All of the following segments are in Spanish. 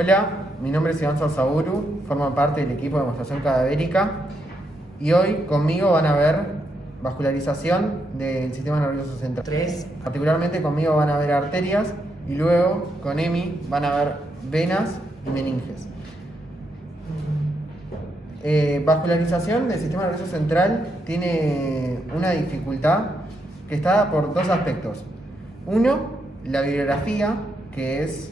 Hola, mi nombre es Iván Sarzaburu, formo parte del equipo de demostración cadavérica y hoy conmigo van a ver vascularización del sistema nervioso central. Particularmente conmigo van a ver arterias y luego con Emi van a ver venas y meninges. Vascularización del sistema nervioso central tiene una dificultad que está dada por dos aspectos. Uno, la bibliografía, que es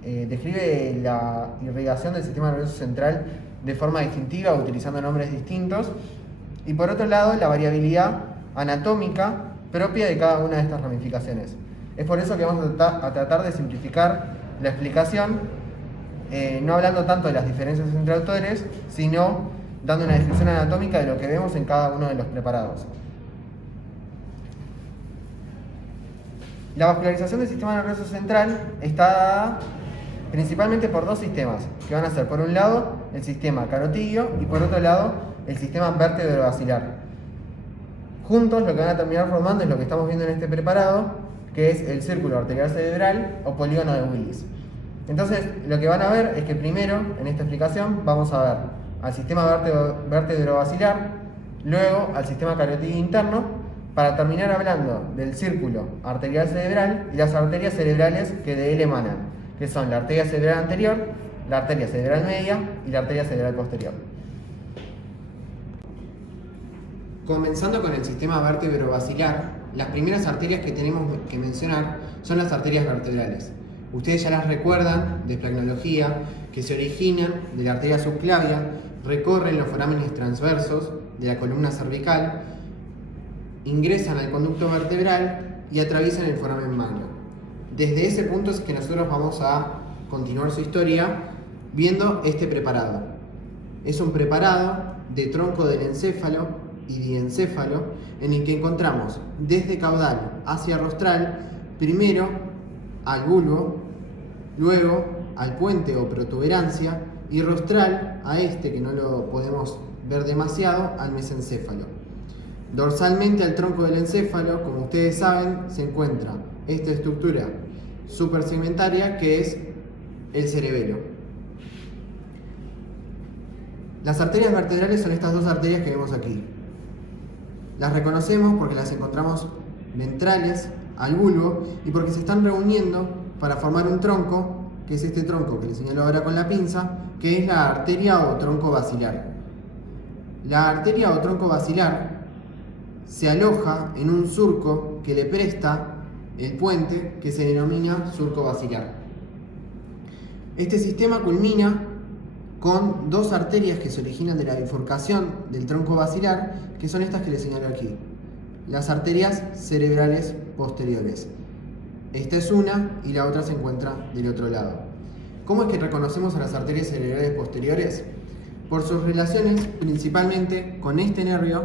describe la irrigación del sistema nervioso central de forma distintiva, utilizando nombres distintos. Y por otro lado, la variabilidad anatómica propia de cada una de estas ramificaciones. Es por eso que vamos a tratar de simplificar la explicación, no hablando tanto de las diferencias entre autores, sino dando una descripción anatómica de lo que vemos en cada uno de los preparados. La vascularización del sistema nervioso central está dada principalmente por dos sistemas, que van a ser por un lado el sistema carotidio y por otro lado el sistema vértebro-basilar. Juntos lo que van a terminar formando es lo que estamos viendo en este preparado, que es el círculo arterial cerebral o polígono de Willis. Entonces lo que van a ver es que primero en esta explicación vamos a ver al sistema vértebro-basilar, luego al sistema carotidio interno, para terminar hablando del círculo arterial cerebral y las arterias cerebrales que de él emanan, que son la arteria cerebral anterior, la arteria cerebral media y la arteria cerebral posterior. Comenzando con el sistema vértebro-basilar, las primeras arterias que tenemos que mencionar son las arterias vertebrales. Ustedes ya las recuerdan de espleognología, que se originan de la arteria subclavia, recorren los forámenes transversos de la columna cervical, ingresan al conducto vertebral y atraviesan el foramen magno. Desde ese punto es que nosotros vamos a continuar su historia viendo este preparado. Es un preparado de tronco del encéfalo y diencéfalo en el que encontramos desde caudal hacia rostral, primero al bulbo, luego al puente o protuberancia y rostral a este, que no lo podemos ver demasiado, al mesencéfalo. Dorsalmente al tronco del encéfalo, como ustedes saben, se encuentra esta estructura supersegmentaria que es el cerebelo. Las arterias vertebrales son estas dos arterias que vemos aquí. Las reconocemos porque las encontramos ventrales al bulbo y porque se están reuniendo para formar un tronco, que es este tronco que les señalo ahora con la pinza, que es la arteria o tronco basilar. La arteria o tronco basilar se aloja en un surco que le presta el puente, que se denomina surco basilar. Este sistema culmina con dos arterias que se originan de la bifurcación del tronco basilar, que son estas que les señalo aquí, las arterias cerebrales posteriores. Esta es una y la otra se encuentra del otro lado. ¿Cómo es que reconocemos a las arterias cerebrales posteriores? Por sus relaciones principalmente con este nervio,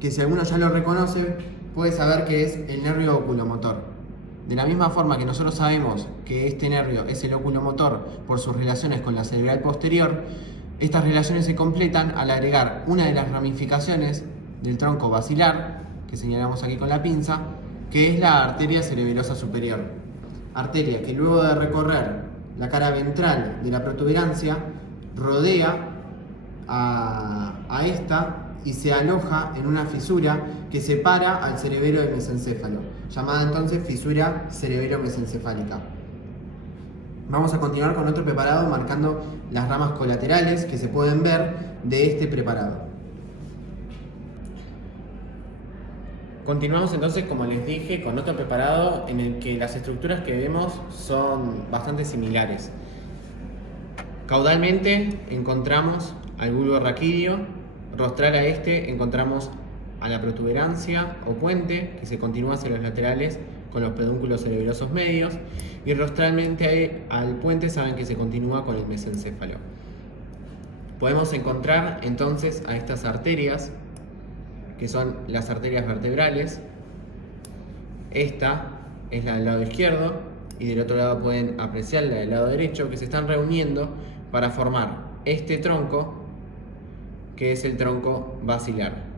que si alguno ya lo reconoce, puede saber que es el nervio oculomotor. De la misma forma que nosotros sabemos que este nervio es el oculomotor por sus relaciones con la cerebral posterior, estas relaciones se completan al agregar una de las ramificaciones del tronco basilar, que señalamos aquí con la pinza, que es la arteria cerebelosa superior. Arteria que luego de recorrer la cara ventral de la protuberancia, rodea a esta y se aloja en una fisura que separa al cerebelo del mesencéfalo, llamada entonces fisura cerebelo-mesencefálica. Vamos a continuar con otro preparado marcando las ramas colaterales que se pueden ver de este preparado. Continuamos entonces, como les dije, con otro preparado en el que las estructuras que vemos son bastante similares. Caudalmente encontramos al bulbo raquídeo, rostral a este encontramos a la protuberancia o puente, que se continúa hacia los laterales con los pedúnculos cerebelosos medios, y rostralmente al puente saben que se continúa con el mesencéfalo. Podemos encontrar entonces a estas arterias, que son las arterias vertebrales. Esta es la del lado izquierdo y del otro lado pueden apreciar la del lado derecho, que se están reuniendo para formar este tronco, que es el tronco basilar.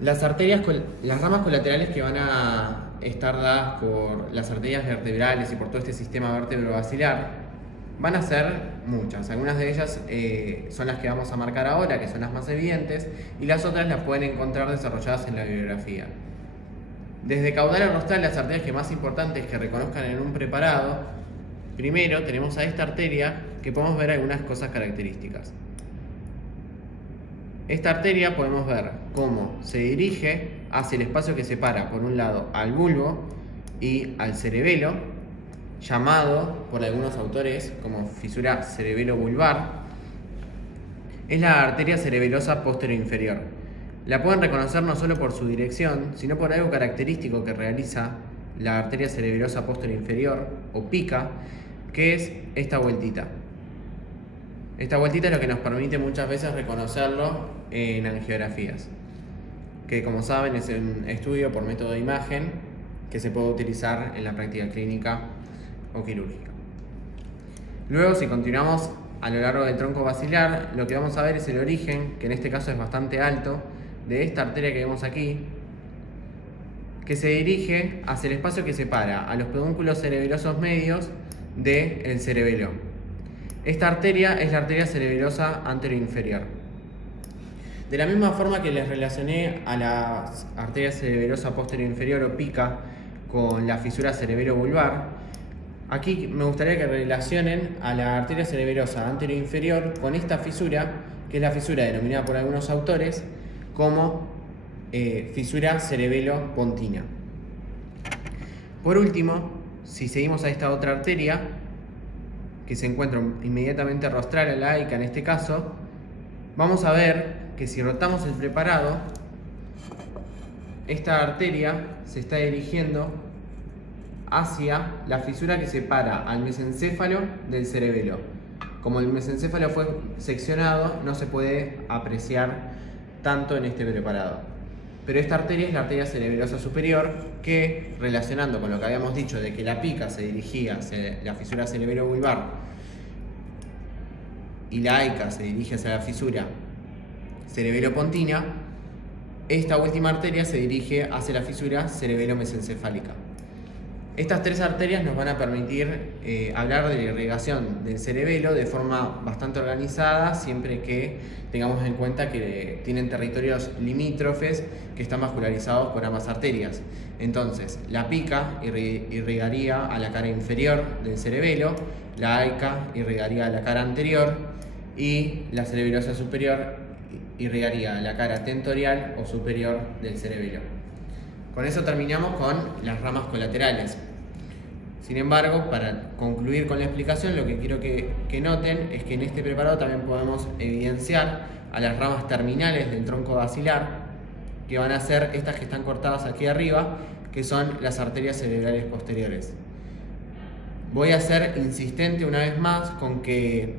Las ramas colaterales que van a estar dadas por las arterias vertebrales y por todo este sistema vértebro-basilar, van a ser muchas. Algunas de ellas son las que vamos a marcar ahora, que son las más evidentes, y las otras las pueden encontrar desarrolladas en la bibliografía. Desde caudal a rostral, las arterias que más importantes que reconozcan en un preparado, primero tenemos a esta arteria que podemos ver algunas cosas características. Esta arteria podemos ver cómo se dirige hacia el espacio que separa, por un lado, al bulbo y al cerebelo, llamado por algunos autores como fisura cerebelo-vulvar. Es la arteria cerebelosa posterior-inferior. La pueden reconocer no solo por su dirección, sino por algo característico que realiza la arteria cerebelosa posterior-inferior, o pica, que es esta vueltita. Esta vueltita es lo que nos permite muchas veces reconocerlo en angiografías, que como saben es un estudio por método de imagen que se puede utilizar en la práctica clínica o quirúrgica. Luego, si continuamos a lo largo del tronco basilar, lo que vamos a ver es el origen, que en este caso es bastante alto, de esta arteria que vemos aquí, que se dirige hacia el espacio que separa a los pedúnculos cerebelosos medios del cerebelo. Esta arteria es la arteria cerebelosa anteroinferior. De la misma forma que les relacioné a la arteria cerebelosa posterior-inferior o pica con la fisura cerebelo-vulvar, aquí me gustaría que relacionen a la arteria cerebelosa anteroinferior con esta fisura, que es la fisura denominada por algunos autores como fisura cerebelo-pontina. Por último, si seguimos a esta otra arteria, que se encuentra inmediatamente rostral a la AICA en este caso, vamos a ver que si rotamos el preparado, esta arteria se está dirigiendo hacia la fisura que separa al mesencéfalo del cerebelo. Como el mesencéfalo fue seccionado, no se puede apreciar tanto en este preparado. Pero esta arteria es la arteria cerebelosa superior que, relacionando con lo que habíamos dicho de que la pica se dirigía hacia la fisura cerebelo-vulvar y la AICA se dirige hacia la fisura cerebelo-pontina, esta última arteria se dirige hacia la fisura cerebelo-mesencefálica. Estas tres arterias nos van a permitir hablar de la irrigación del cerebelo de forma bastante organizada, siempre que tengamos en cuenta que tienen territorios limítrofes que están vascularizados por ambas arterias. Entonces, la pica irrigaría a la cara inferior del cerebelo, la AICA irrigaría a la cara anterior y la cerebelosa superior irrigaría a la cara tentorial o superior del cerebelo. Con eso terminamos con las ramas colaterales. Sin embargo, para concluir con la explicación, lo que quiero que noten es que en este preparado también podemos evidenciar a las ramas terminales del tronco basilar, que van a ser estas que están cortadas aquí arriba, que son las arterias cerebrales posteriores. Voy a ser insistente una vez más con que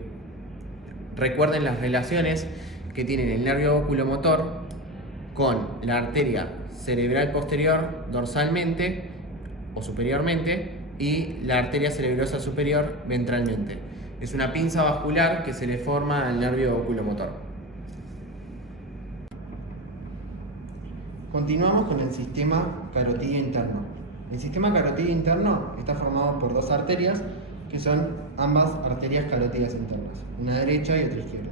recuerden las relaciones que tienen el nervio oculomotor con la arteria cerebral posterior dorsalmente o superiormente y la arteria cerebelosa superior ventralmente. Es una pinza vascular que se le forma al nervio oculomotor. Continuamos con el sistema carotidio interno. El sistema carotidio interno está formado por dos arterias que son ambas arterias carotidas internas, una derecha y otra izquierda.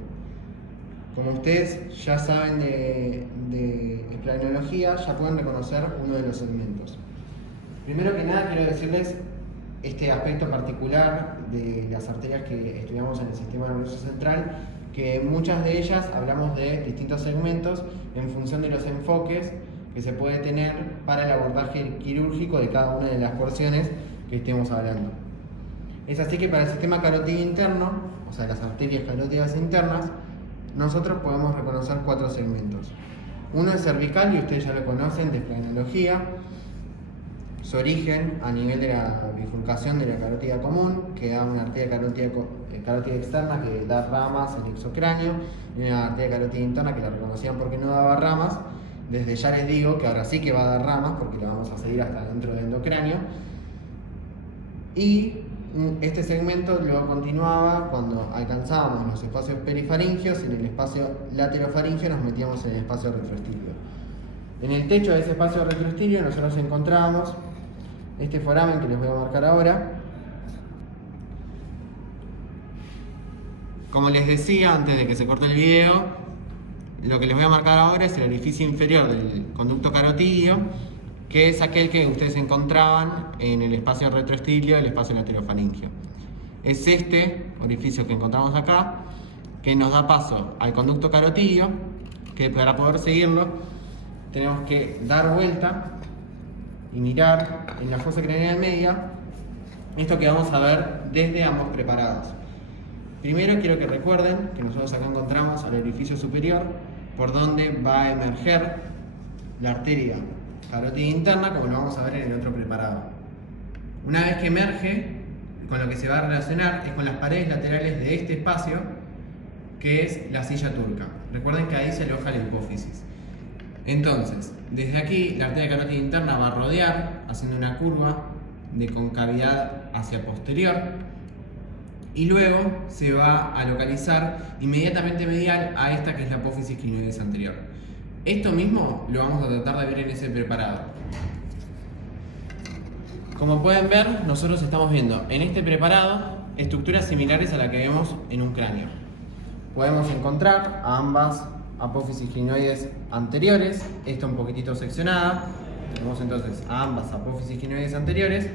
Como ustedes ya saben de esplagnología, ya pueden reconocer uno de los segmentos. Primero que nada quiero decirles este aspecto particular de las arterias que estudiamos en el sistema nervioso central, que muchas de ellas hablamos de distintos segmentos en función de los enfoques que se puede tener para el abordaje quirúrgico de cada una de las porciones que estemos hablando. Es así que para el sistema carotidio interno, o sea las arterias carótidas internas, nosotros podemos reconocer cuatro segmentos. Uno es cervical y ustedes ya lo conocen de esplagnología. Su origen a nivel de la bifurcación de la carótida común, que da una arteria carótida externa que da ramas en el exocráneo, y una arteria carótida interna que la reconocían porque no daba ramas. Desde ya les digo que ahora sí que va a dar ramas porque la vamos a seguir hasta dentro del endocráneo. Y este segmento luego continuaba cuando alcanzábamos los espacios perifaringios, en el espacio laterofaringio nos metíamos en el espacio retroestíleo. En el techo de ese espacio retroestíleo nosotros encontrábamos este foramen que les voy a marcar ahora. Como les decía antes de que se corte el video, lo que les voy a marcar ahora es el orificio inferior del conducto carotídeo, que es aquel que ustedes encontraban en el espacio retroestíleo del espacio laterofaringeo. Es este orificio que encontramos acá, que nos da paso al conducto carotídeo, que para poder seguirlo tenemos que dar vuelta y mirar en la fosa craneal media esto que vamos a ver desde ambos preparados. Primero quiero que recuerden que nosotros acá encontramos al orificio superior por donde va a emerger la arteria carótida interna, como lo vamos a ver en el otro preparado. Una vez que emerge, con lo que se va a relacionar es con las paredes laterales de este espacio, que es la silla turca. Recuerden que ahí se aloja la hipófisis. Entonces, desde aquí la arteria carótida interna va a rodear, haciendo una curva de concavidad hacia posterior, y luego se va a localizar inmediatamente medial a esta que es la apófisis clinoides anterior. Esto mismo lo vamos a tratar de ver en ese preparado. Como pueden ver, nosotros estamos viendo en este preparado estructuras similares a la que vemos en un cráneo. Podemos encontrar a ambas apófisis clinoides anteriores, esta un poquitito seccionada. Tenemos entonces a ambas apófisis clinoides anteriores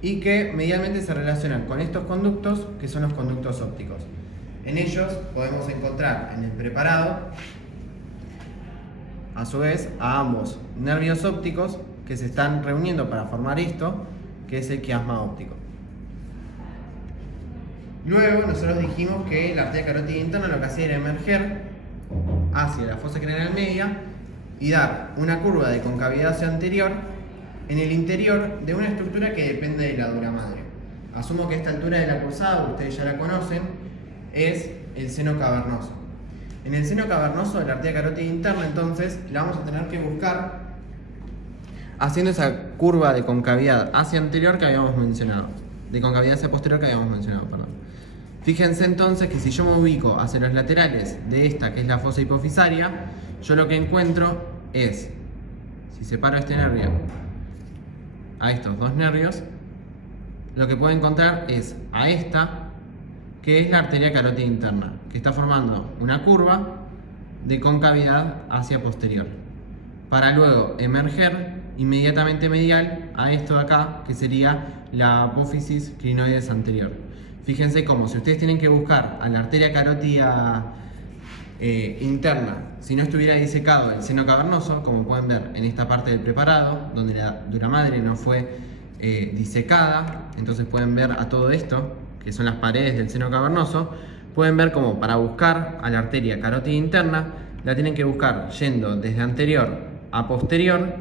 y que medialmente se relacionan con estos conductos, que son los conductos ópticos. En ellos podemos encontrar en el preparado, a su vez, a ambos nervios ópticos que se están reuniendo para formar esto, que es el quiasma óptico. Luego nosotros dijimos que la arteria carótida interna lo que hacía era emerger hacia la fosa craneal media y dar una curva de concavidad hacia anterior en el interior de una estructura que depende de la dura madre. Asumo que esta altura de la cursada, ustedes ya la conocen, es el seno cavernoso. En el seno cavernoso de la arteria carótida interna, entonces, la vamos a tener que buscar haciendo esa curva de concavidad hacia anterior que habíamos mencionado. De concavidad hacia posterior que habíamos mencionado, perdón. Fíjense entonces que si yo me ubico hacia los laterales de esta, que es la fosa hipofisaria, yo lo que encuentro es, si separo este nervio a estos dos nervios, lo que puedo encontrar es a esta, que es la arteria carótida interna, que está formando una curva de concavidad hacia posterior, para luego emerger inmediatamente medial a esto de acá, que sería la apófisis clinoides anterior. Fíjense cómo si ustedes tienen que buscar a la arteria carótida interna, si no estuviera disecado el seno cavernoso, como pueden ver en esta parte del preparado, donde la dura madre no fue disecada, entonces pueden ver a todo esto, que son las paredes del seno cavernoso, pueden ver como para buscar a la arteria carótida interna, la tienen que buscar yendo desde anterior a posterior,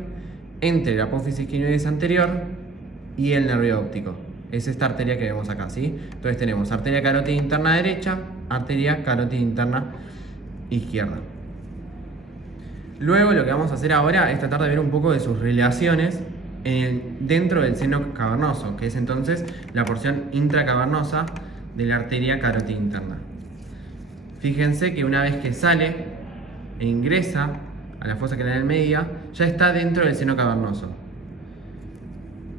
entre la apófisis clinoides anterior y el nervio óptico. Es esta arteria que vemos acá, ¿sí? Entonces tenemos arteria carótida interna derecha, arteria carótida interna izquierda. Luego lo que vamos a hacer ahora es tratar de ver un poco de sus relaciones dentro del seno cavernoso, que es entonces la porción intracavernosa de la arteria carótida interna. Fíjense que una vez que sale e ingresa a la fosa craneal media, ya está dentro del seno cavernoso.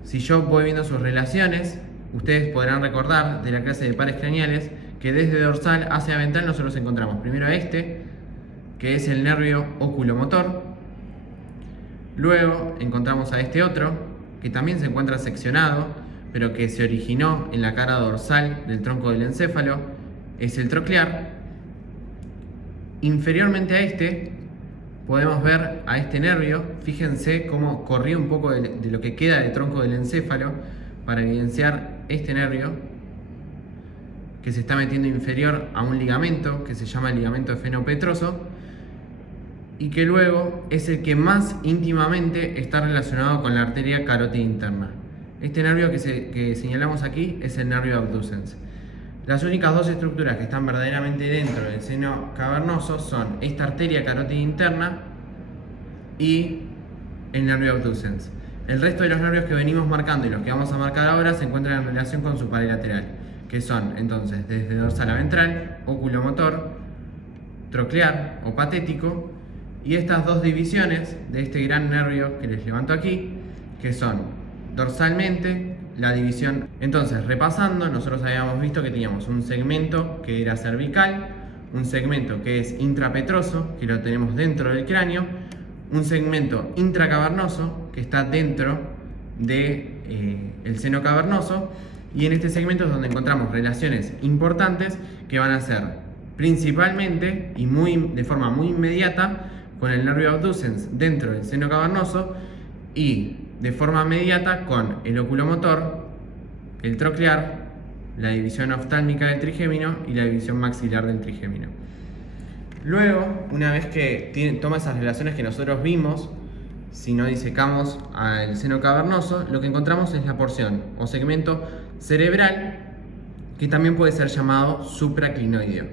Si yo voy viendo sus relaciones, ustedes podrán recordar de la clase de pares craneales que desde dorsal hacia ventral nosotros encontramos primero a este, que es el nervio oculomotor. Luego encontramos a este otro, que también se encuentra seccionado, pero que se originó en la cara dorsal del tronco del encéfalo, es el troclear. Inferiormente a este podemos ver a este nervio. Fíjense cómo corrí un poco de lo que queda del tronco del encéfalo para evidenciar este nervio que se está metiendo inferior a un ligamento que se llama el ligamento efenopetroso y que luego es el que más íntimamente está relacionado con la arteria carótida interna. Este nervio que señalamos aquí es el nervio abducens. Las únicas dos estructuras que están verdaderamente dentro del seno cavernoso son esta arteria carótida interna y el nervio abducens. El resto de los nervios que venimos marcando y los que vamos a marcar ahora se encuentran en relación con su pared lateral, que son entonces desde dorsal a ventral, oculomotor, troclear o patético, y estas dos divisiones de este gran nervio que les levanto aquí, que son dorsalmente la división. Entonces, repasando, nosotros habíamos visto que teníamos un segmento que era cervical, un segmento que es intrapetroso, que lo tenemos dentro del cráneo, un segmento intracavernoso, que está dentro del seno cavernoso, y en este segmento es donde encontramos relaciones importantes que van a ser principalmente y de forma muy inmediata con el nervio abducens dentro del seno cavernoso y de forma inmediata con el oculomotor, el troclear, la división oftálmica del trigémino y la división maxilar del trigémino. Luego, una vez que toma esas relaciones que nosotros vimos, si no disecamos al seno cavernoso, lo que encontramos es la porción o segmento cerebral, que también puede ser llamado supraclinoideo.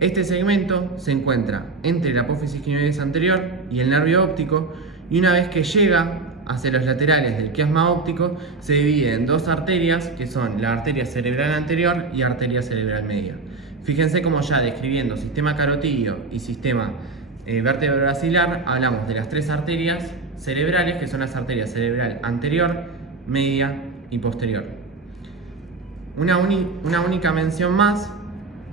Este segmento se encuentra entre la apófisis clinoides anterior y el nervio óptico, y una vez que llega hacia los laterales del quiasma óptico, se divide en dos arterias, que son la arteria cerebral anterior y arteria cerebral media. Fíjense cómo ya describiendo sistema carotídeo y sistema vértebro-basilar, hablamos de las tres arterias cerebrales, que son las arterias cerebral anterior, media y posterior. Una única mención más,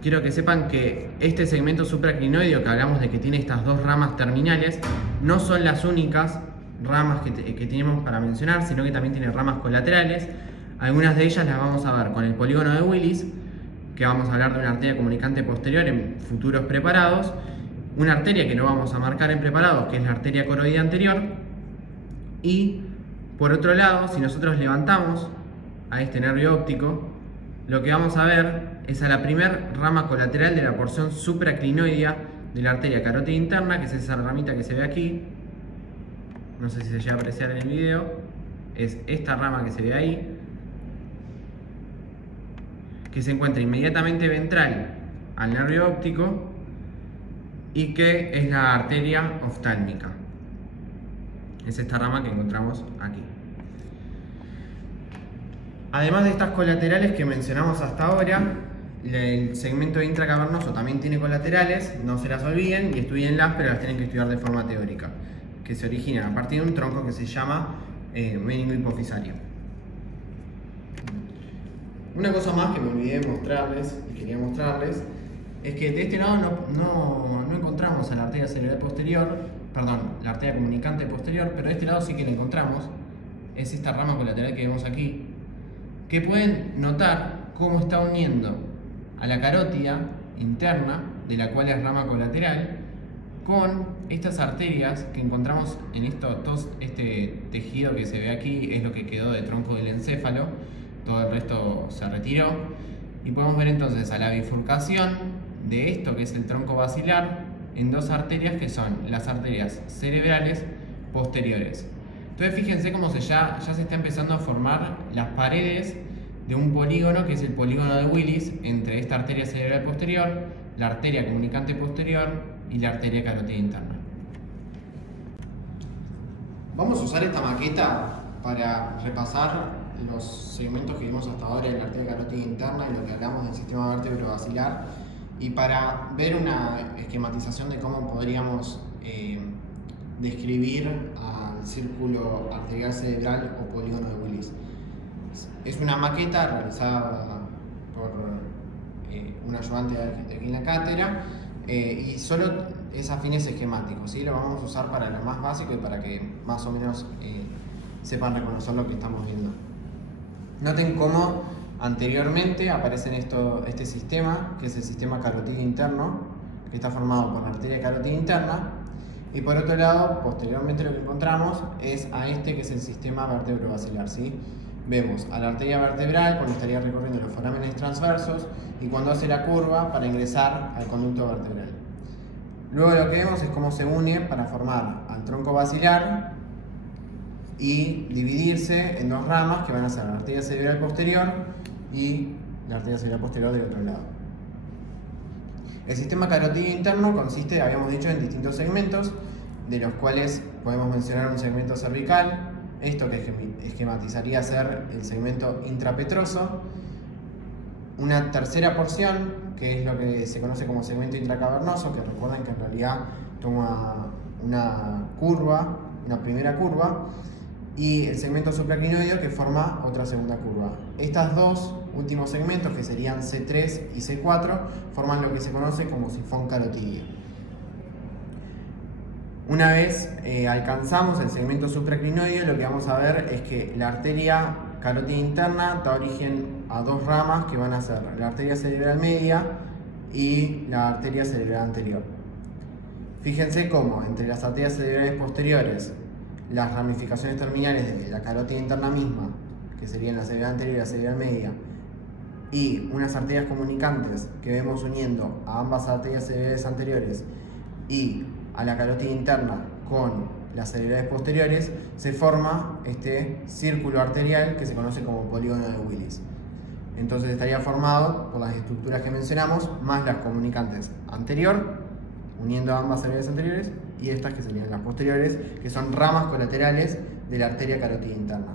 quiero que sepan que este segmento supraclinoideo, que hablamos de que tiene estas dos ramas terminales, no son las únicas ramas que tenemos para mencionar, sino que también tiene ramas colaterales. Algunas de ellas las vamos a ver con el polígono de Willis, que vamos a hablar de una arteria comunicante posterior en futuros preparados, una arteria que no vamos a marcar en preparados, que es la arteria coroidea anterior, y por otro lado, si nosotros levantamos a este nervio óptico, lo que vamos a ver es a la primer rama colateral de la porción supraclinoidea de la arteria carótida interna, que es esa ramita que se ve aquí, no sé si se llega a apreciar en el video, es esta rama que se ve ahí, que se encuentra inmediatamente ventral al nervio óptico y que es la arteria oftálmica. Es esta rama que encontramos aquí. Además de estas colaterales que mencionamos hasta ahora, el segmento intracavernoso también tiene colaterales, no se las olviden y estudienlas, pero las tienen que estudiar de forma teórica, que se originan a partir de un tronco que se llama meningo hipofisario. Una cosa más que me olvidé de mostrarles y quería mostrarles es que de este lado no encontramos a la arteria cerebral posterior, perdón, la arteria comunicante posterior, pero de este lado sí que la encontramos. Es esta rama colateral que vemos aquí, que pueden notar cómo está uniendo a la carótida interna, de la cual es rama colateral, con estas arterias que encontramos en este tejido que se ve aquí, es lo que quedó de tronco del encéfalo. Todo el resto se retiró y podemos ver entonces a la bifurcación de esto que es el tronco basilar en dos arterias que son las arterias cerebrales posteriores. Entonces fíjense cómo ya se está empezando a formar las paredes de un polígono que es el polígono de Willis entre esta arteria cerebral posterior, la arteria comunicante posterior y la arteria carótida interna. Vamos a usar esta maqueta para repasar los segmentos que vimos hasta ahora en la arteria carótida interna y lo que hablamos del sistema vértebro-basilar, y para ver una esquematización de cómo podríamos describir al círculo arterial cerebral o polígono de Willis. Es una maqueta realizada por un ayudante de aquí en la cátedra y solo es a fines esquemáticos, ¿sí? Lo vamos a usar para lo más básico y para que más o menos sepan reconocer lo que estamos viendo. Noten cómo anteriormente aparece este sistema, que es el sistema carotídeo interno, que está formado por la arteria carótida interna, y por otro lado, posteriormente lo que encontramos es a este que es el sistema vértebro-basilar, ¿sí? Vemos a la arteria vertebral cuando estaría recorriendo los forámenes transversos y cuando hace la curva para ingresar al conducto vertebral. Luego lo que vemos es cómo se une para formar al tronco basilar y dividirse en dos ramas que van a ser la arteria cerebral posterior y la arteria cerebral posterior del otro lado. El sistema carotídeo interno consiste, habíamos dicho, en distintos segmentos, de los cuales podemos mencionar un segmento cervical, esto que esquematizaría ser el segmento intrapetroso, una tercera porción, que es lo que se conoce como segmento intracavernoso, que recuerden que en realidad toma una curva, una primera curva, y el segmento supraclinoideo que forma otra segunda curva. Estas dos últimos segmentos, que serían C3 y C4, forman lo que se conoce como sifón carotidio. Una vez alcanzamos el segmento supraclinoideo, lo que vamos a ver es que la arteria carótida interna da origen a dos ramas que van a ser la arteria cerebral media y la arteria cerebral anterior. Fíjense cómo entre las arterias cerebrales posteriores, las ramificaciones terminales de la carótida interna misma, que serían la cerebral anterior y la cerebral media, y unas arterias comunicantes que vemos uniendo a ambas arterias cerebrales anteriores y a la carótida interna con las cerebrales posteriores, se forma este círculo arterial que se conoce como polígono de Willis. Entonces estaría formado por las estructuras que mencionamos, más las comunicantes anterior, uniendo a ambas cerebrales anteriores, y estas que serían las posteriores, que son ramas colaterales de la arteria carótida interna.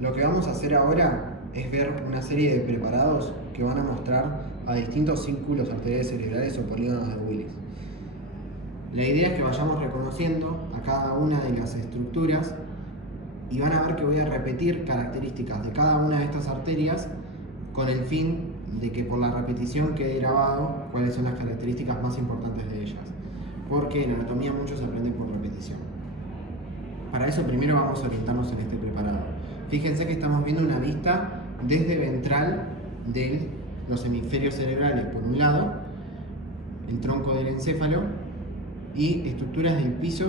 Lo que vamos a hacer ahora es ver una serie de preparados que van a mostrar a distintos círculos arteriales cerebrales o polígonos de Willis. La idea es que vayamos reconociendo a cada una de las estructuras y van a ver que voy a repetir características de cada una de estas arterias con el fin de que por la repetición quede grabado cuáles son las características más importantes de ellas, porque en anatomía mucho se aprende por repetición. Para eso primero vamos a orientarnos en este preparado. Fíjense que estamos viendo una vista desde ventral de los hemisferios cerebrales por un lado, el tronco del encéfalo y estructuras del piso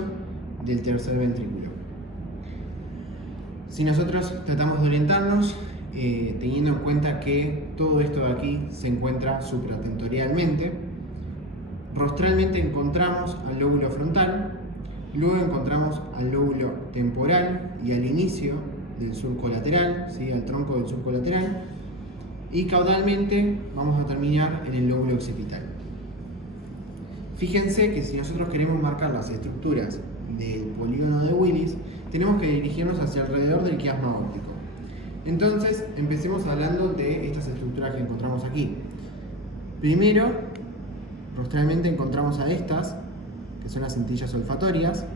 del tercer ventrículo. Si nosotros tratamos de orientarnos teniendo en cuenta que todo esto de aquí se encuentra supratentorialmente, rostralmente encontramos al lóbulo frontal, luego encontramos al lóbulo temporal y al inicio del surco lateral, ¿sí? Al tronco del surco lateral, y caudalmente vamos a terminar en el lóbulo occipital. Fíjense que si nosotros queremos marcar las estructuras del polígono de Willis, tenemos que dirigirnos hacia alrededor del quiasma óptico. Entonces, empecemos hablando de estas estructuras que encontramos aquí. Primero, rostralmente encontramos a estas, que son las centillas olfatorias.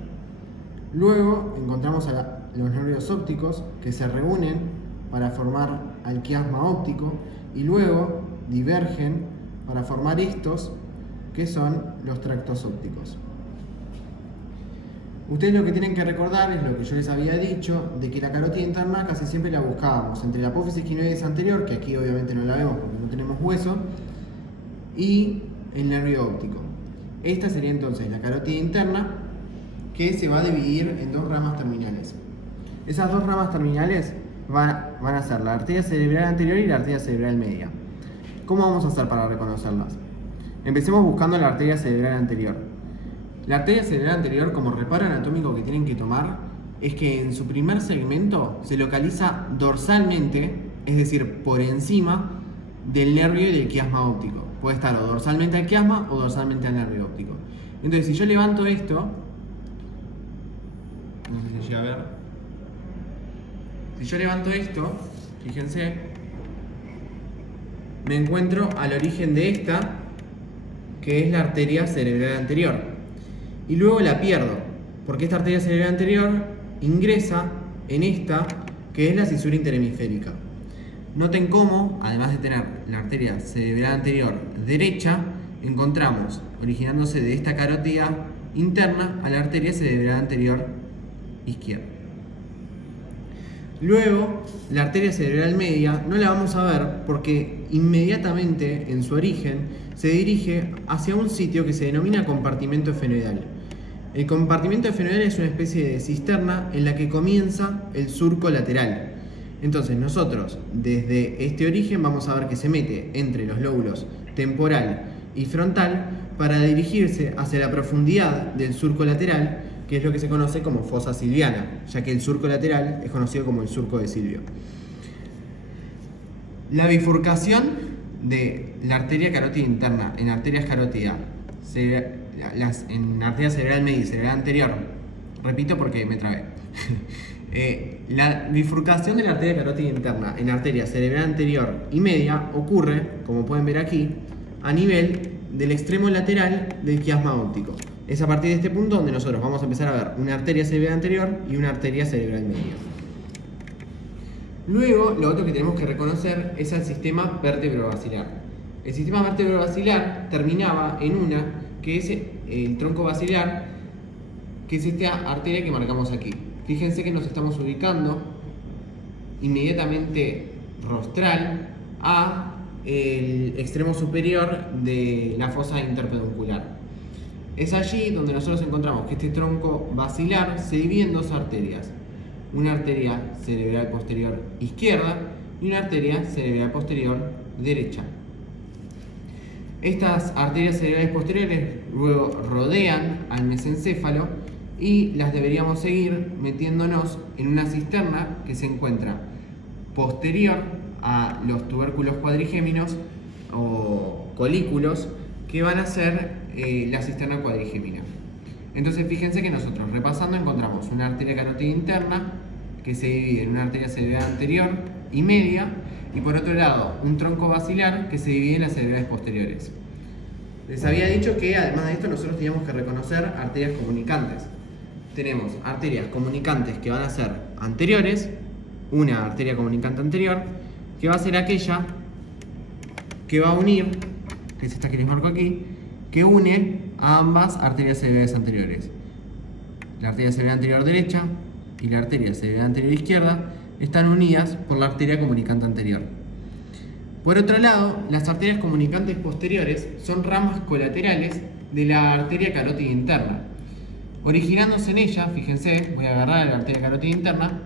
Luego encontramos a los nervios ópticos, que se reúnen para formar al quiasma óptico y luego divergen para formar estos, que son los tractos ópticos. Ustedes lo que tienen que recordar es lo que yo les había dicho, de que la carótida interna casi siempre la buscábamos entre la apófisis quinoides anterior, que aquí obviamente no la vemos porque no tenemos hueso, y el nervio óptico. Esta sería entonces la carótida interna, que se va a dividir en dos ramas terminales. Esas dos ramas terminales van a ser la arteria cerebral anterior y la arteria cerebral media. ¿Cómo vamos a hacer para reconocerlas? Empecemos buscando la arteria cerebral anterior. La arteria cerebral anterior, como reparo anatómico que tienen que tomar, es que en su primer segmento se localiza dorsalmente, es decir, por encima del nervio y del quiasma óptico. Puede estar o dorsalmente al quiasma o dorsalmente al nervio óptico. Entonces, si yo levanto esto, no sé si llega a ver. Si yo levanto esto, fíjense, me encuentro al origen de esta, que es la arteria cerebral anterior. Y luego la pierdo, porque esta arteria cerebral anterior ingresa en esta, que es la cisura interhemisférica. Noten cómo, además de tener la arteria cerebral anterior derecha, encontramos, originándose de esta carótida interna, a la arteria cerebral anterior izquierda. Luego, la arteria cerebral media no la vamos a ver porque inmediatamente en su origen se dirige hacia un sitio que se denomina compartimento efenoidal. El compartimento efenoidal es una especie de cisterna en la que comienza el surco lateral. Entonces nosotros desde este origen vamos a ver que se mete entre los lóbulos temporal y frontal para dirigirse hacia la profundidad del surco lateral, que es lo que se conoce como fosa silviana, ya que el surco lateral es conocido como el surco de Silvio. La bifurcación de la arteria carótida interna en arterias carótidas, en arteria cerebral media y cerebral anterior, repito porque me trabé. La bifurcación de la arteria carótida interna en arteria cerebral anterior y media ocurre, como pueden ver aquí, a nivel del extremo lateral del quiasma óptico. Es a partir de este punto donde nosotros vamos a empezar a ver una arteria cerebral anterior y una arteria cerebral media. Luego, lo otro que tenemos que reconocer es el sistema vértebro-basilar. El sistema vértebro-basilar terminaba en una, que es el tronco basilar, que es esta arteria que marcamos aquí. Fíjense que nos estamos ubicando inmediatamente rostral a el extremo superior de la fosa interpeduncular. Es allí donde nosotros encontramos que este tronco basilar se divide en dos arterias. Una arteria cerebral posterior izquierda y una arteria cerebral posterior derecha. Estas arterias cerebrales posteriores luego rodean al mesencéfalo y las deberíamos seguir metiéndonos en una cisterna que se encuentra posterior a los tubérculos cuadrigéminos o colículos que van a ser la cisterna cuadrigémina. Entonces fíjense que nosotros repasando encontramos una arteria carótida interna que se divide en una arteria cerebral anterior y media y por otro lado un tronco basilar que se divide en las cerebrales posteriores. Les había dicho que además de esto nosotros teníamos que reconocer arterias comunicantes. Tenemos arterias comunicantes que van a ser anteriores, una arteria comunicante anterior que va a ser aquella que va a unir, que es esta que les marco aquí, que une a ambas arterias cerebrales anteriores. La arteria cerebral anterior derecha y la arteria cerebral anterior izquierda están unidas por la arteria comunicante anterior. Por otro lado, las arterias comunicantes posteriores son ramas colaterales de la arteria carótida interna. Originándose en ella, fíjense, voy a agarrar la arteria carótida interna,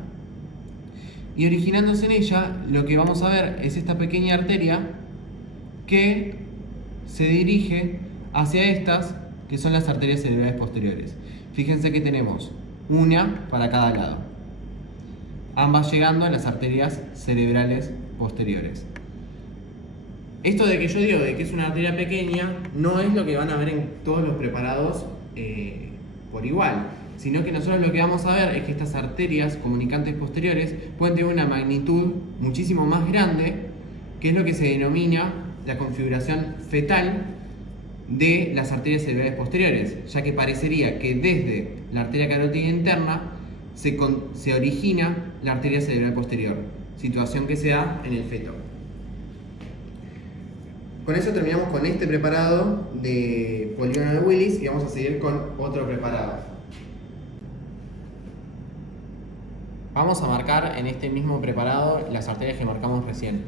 y originándose en ella, lo que vamos a ver es esta pequeña arteria que se dirige hacia estas, que son las arterias cerebrales posteriores. Fíjense que tenemos una para cada lado, ambas llegando a las arterias cerebrales posteriores. Esto de que yo digo de que es una arteria pequeña no es lo que van a ver en todos los preparados por igual, sino que nosotros lo que vamos a ver es que estas arterias comunicantes posteriores pueden tener una magnitud muchísimo más grande, que es lo que se denomina la configuración fetal de las arterias cerebrales posteriores, ya que parecería que desde la arteria carótida interna se origina la arteria cerebral posterior, situación que se da en el feto. Con eso terminamos con este preparado de polígono de Willis y vamos a seguir con otro preparado. Vamos a marcar en este mismo preparado las arterias que marcamos recién.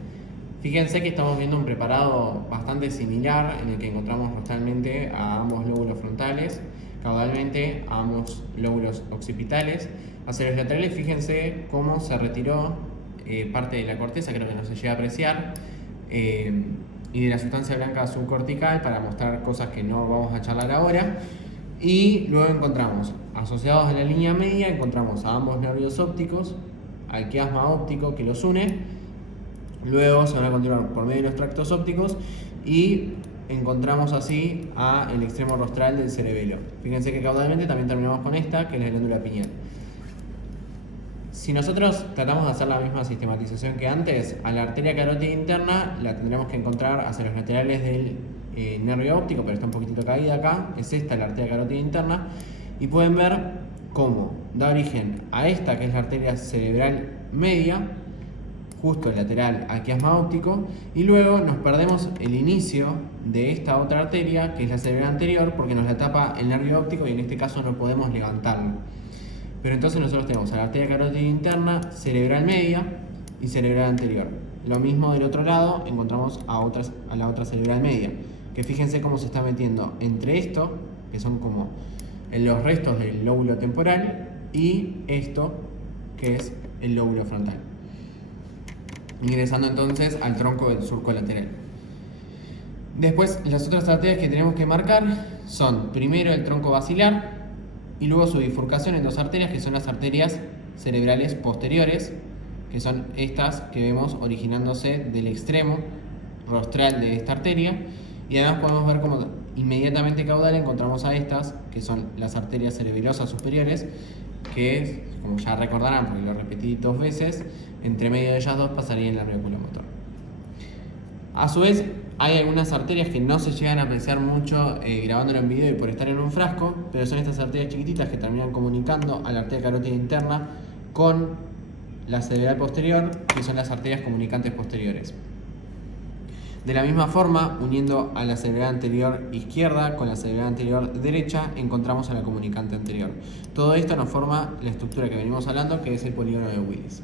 Fíjense que estamos viendo un preparado bastante similar en el que encontramos rostralmente a ambos lóbulos frontales, caudalmente a ambos lóbulos occipitales. Hacia los laterales, fíjense cómo se retiró parte de la corteza, creo que no se llega a apreciar, y de la sustancia blanca subcortical para mostrar cosas que no vamos a charlar ahora. Y luego encontramos, asociados a la línea media, encontramos a ambos nervios ópticos, al quiasma óptico que los une. Luego se van a continuar por medio de los tractos ópticos y encontramos así a el extremo rostral del cerebelo. Fíjense que caudalmente también terminamos con esta, que es la glándula pineal. Si nosotros tratamos de hacer la misma sistematización que antes, a la arteria carótida interna la tendremos que encontrar hacia los laterales del nervio óptico, pero está un poquitito caída acá. Es esta la arteria carótida interna. Y pueden ver cómo da origen a esta, que es la arteria cerebral media, justo lateral al quiasma óptico, y luego nos perdemos el inicio de esta otra arteria, que es la cerebral anterior, porque nos la tapa el nervio óptico y en este caso no podemos levantarlo. Pero entonces nosotros tenemos a la arteria carótida interna, cerebral media y cerebral anterior. Lo mismo del otro lado, encontramos a la otra cerebral media, que fíjense cómo se está metiendo entre esto, que son como los restos del lóbulo temporal, y esto, que es el lóbulo frontal. Ingresando entonces al tronco del surco lateral. Después, las otras arterias que tenemos que marcar son primero el tronco basilar y luego su bifurcación en dos arterias, que son las arterias cerebrales posteriores, que son estas que vemos originándose del extremo rostral de esta arteria. Y además podemos ver cómo inmediatamente caudal encontramos a estas, que son las arterias cerebelosas superiores, que, como ya recordarán porque lo repetí 2 veces, entre medio de ellas dos pasaría el nervio oculomotor. A su vez, Hay algunas arterias que no se llegan a apreciar mucho grabándolo en video y por estar en un frasco, pero son estas arterias chiquititas que terminan comunicando a la arteria carótida interna con la cerebral posterior, que son las arterias comunicantes posteriores. De la misma forma, uniendo a la cerebral anterior izquierda con la cerebral anterior derecha, encontramos a la comunicante anterior. Todo esto nos forma la estructura que venimos hablando, que es el polígono de Willis.